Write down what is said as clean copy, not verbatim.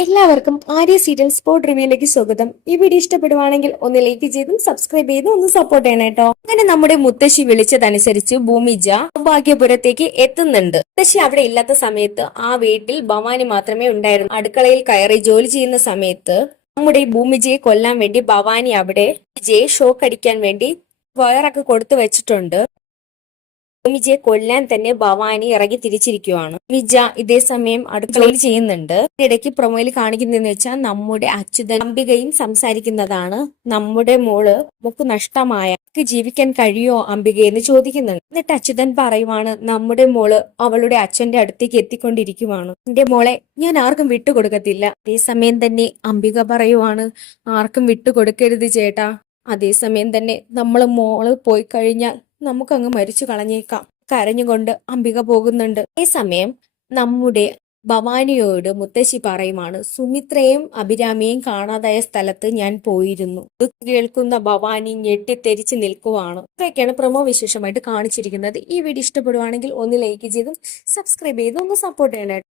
എല്ലാവർക്കും Arya serial spot റിവ്യൂയിലേക്ക് സ്വാഗതം. ഈ വീഡിയോ ഇഷ്ടപ്പെടുവാണെങ്കിൽ ഒന്ന് ലൈക്ക് ചെയ്തും സബ്സ്ക്രൈബ് ചെയ്തും ഒന്ന് സപ്പോർട്ട് ചെയ്യണം കേട്ടോ. അങ്ങനെ നമ്മുടെ മുത്തശ്ശി വിളിച്ചതനുസരിച്ച് ഭൂമിജ ഭാഗ്യപുരത്തേക്ക് എത്തുന്നുണ്ട്. മുത്തശ്ശി അവിടെ ഇല്ലാത്ത സമയത്ത് ആ വീട്ടിൽ ഭവാനി മാത്രമേ ഉണ്ടായിരുന്നു. അടുക്കളയിൽ കയറി ജോലി ചെയ്യുന്ന സമയത്ത് നമ്മുടെ ഭൂമിജയെ കൊല്ലാൻ വേണ്ടി ഭവാനി അവിടെ വിജയെ ഷോക്ക് അടിക്കാൻ വേണ്ടി വയറൊക്കെ കൊടുത്തു വെച്ചിട്ടുണ്ട്. വിജയെ കൊല്ലാൻ തന്നെ ഭവാനി ഇറങ്ങി തിരിച്ചിരിക്കുവാണ്. വിജ ഇതേ സമയം അടുക്കളയിൽ ചെയ്യുന്നുണ്ട്. ഇടയ്ക്ക് പ്രൊമോയിൽ കാണിക്കുന്നതെന്ന് വെച്ചാൽ നമ്മുടെ അച്യുതൻ അംബികയും സംസാരിക്കുന്നതാണ്. നമ്മുടെ മോള് നമുക്ക് നഷ്ടമായ ജീവിക്കാൻ കഴിയോ അംബിക എന്ന് ചോദിക്കുന്നുണ്ട്. എന്നിട്ട് അച്യുതൻ പറയുവാണ്, നമ്മുടെ മോള് അവളുടെ അച്ഛന്റെ അടുത്തേക്ക് എത്തിക്കൊണ്ടിരിക്കുവാണ്. എന്റെ മോളെ ഞാൻ ആർക്കും വിട്ടുകൊടുക്കത്തില്ല. അതേസമയം തന്നെ അംബിക പറയുവാണ്, ആർക്കും വിട്ടുകൊടുക്കരുത് ചേട്ടാ. അതേസമയം തന്നെ നമ്മള് മോള് പോയി കഴിഞ്ഞാൽ നമുക്കങ്ങ് മരിച്ചു കളഞ്ഞേക്കാം. കരഞ്ഞുകൊണ്ട് അംബിക പോകുന്നുണ്ട്. അതേസമയം നമ്മുടെ ഭവാനിയോട് മുത്തശ്ശി പറയുമാണ്, സുമിത്രയും അഭിരാമിയെയും കാണാതായ സ്ഥലത്ത് ഞാൻ പോയിരുന്നു. ഇത് കേൾക്കുന്ന ഭവാനി ഞെട്ടിത്തെരിച്ച് നിൽക്കുവാണ്. ഇതൊക്കെയാണ് പ്രൊമോ വിശേഷമായിട്ട് കാണിച്ചിരിക്കുന്നത്. ഈ വീഡിയോ ഇഷ്ടപ്പെടുവാണെങ്കിൽ ഒന്ന് ലൈക്ക് ചെയ്തും സബ്സ്ക്രൈബ് ചെയ്തും ഒന്ന് സപ്പോർട്ട് ചെയ്യണം.